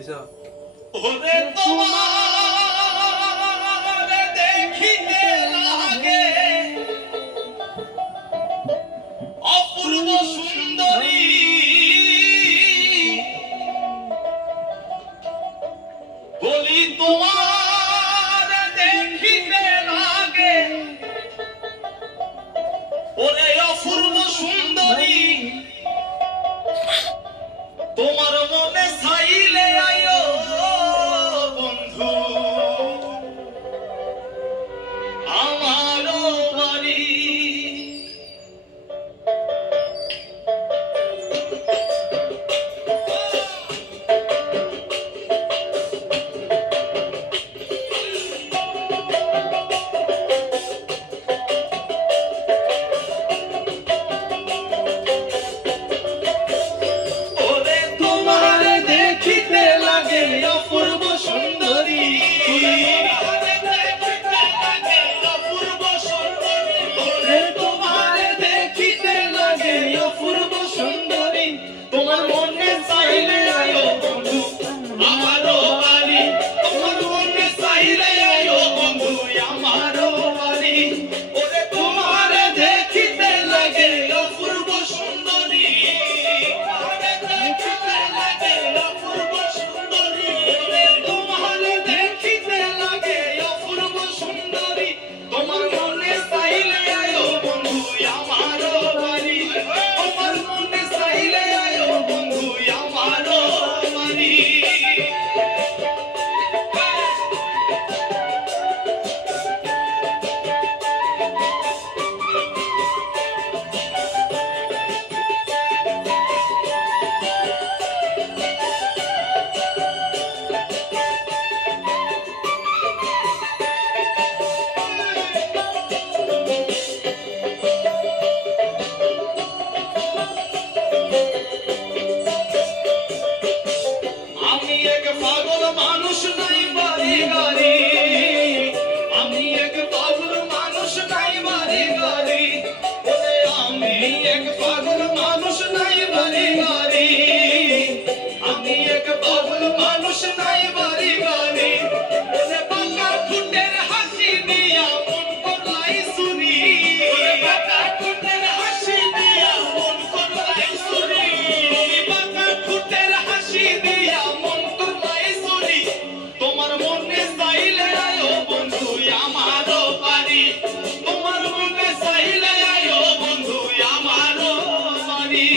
ওরে তোমার দেখিতে লাগে অপূর্ব সুন্দরী, বলি তোমার দেখিতে লাগে ওরে অপূর্ব সুন্দরী, তোমার মনে চাইলে আয়ো বন্ধু আমারও বাড়ি। তোমার মনে চাইলে আয়ো বন্ধু আমারও বাড়ি, তোমার মনে চাইলে আয়ো বন্ধু আমারও বাড়ি। ওরে তোমার দেখিতে লাগে অপূর্ব সুন্দরী, দেখিতে লাগে অপূর্ব সুন্দরী, তোমার দেখিতে লাগে অপূর্ব সুন্দরী, তোমার মনে চাইলে আয়ো বন্ধু আমারও বাড়ি, তোমার মনে চাইলে আয়ো বন্ধু আমারও বাড়ি। আমি এক পাগল মানুষ নাই বাড়ি গাড়ি, আমি এক পাগল মানুষ নাই বাড়ি গাড়ি, ওরে আমি এক পাগল মানুষ নাই বাড়ি গাড়ি, আমি এক পাগল মানুষ নাই বাড়ি গাড়ি, ওরে বাঁকা ঠোঁটের হাসি দিয়া মন করলাই চুরি, ওরে বাঁকা ঠোঁটের হাসি দিয়া মন করলাই চুরি, বাঁকা ঠোঁটের হাসি দিয়া মন করলাই চুরি, তোমার মনে চাইলে আয়ো বন্ধু আমারও বাড়ি, তোমার মনে চাইলে আয়ো বন্ধু আমারও বাড়ি।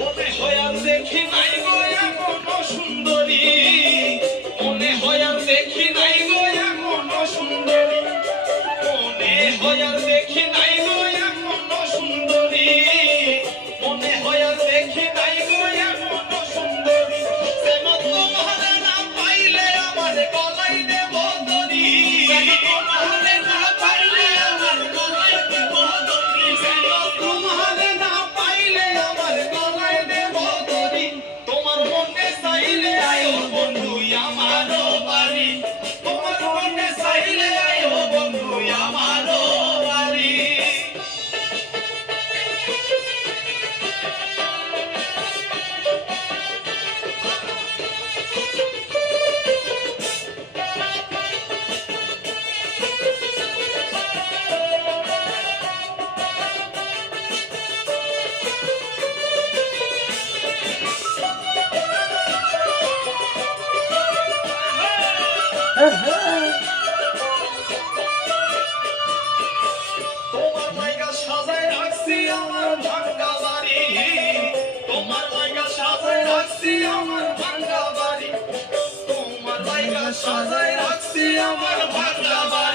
মনে হয় আর দেখি নাই গো এমন সুন্দরী, মনে হয় আর দেখি নাই গো এমন সুন্দরী, মনে হয় আর দেখি নাই গো এমন সুন্দরী, মনে হয় আর দেখি নাই গো এমন সুন্দরী, যেন তোমার না পাইলে আমার গলায় দেব দড়ি, যেন তোমার না পাইলে আমার গলায় দেব দড়ি, যেন তোমার না পাইলে আমার গলায় দেব দড়ি, তোমার মনে চাইলে আয়ো বন্ধু আমারও বাড়ি, তোমার মনে চাইলে আয়ো বন্ধু আমারও বাড়ি। তোমার জায়গা সাজায় রাখছি আমার ভাঙ্গা বাড়ি, তোমার জায়গা সাজায় রাখছি আমার ভাঙ্গা বাড়ি, তোমার জায়গা সাজায় রাখছি আমার ভাঙ্গা বাড়ি।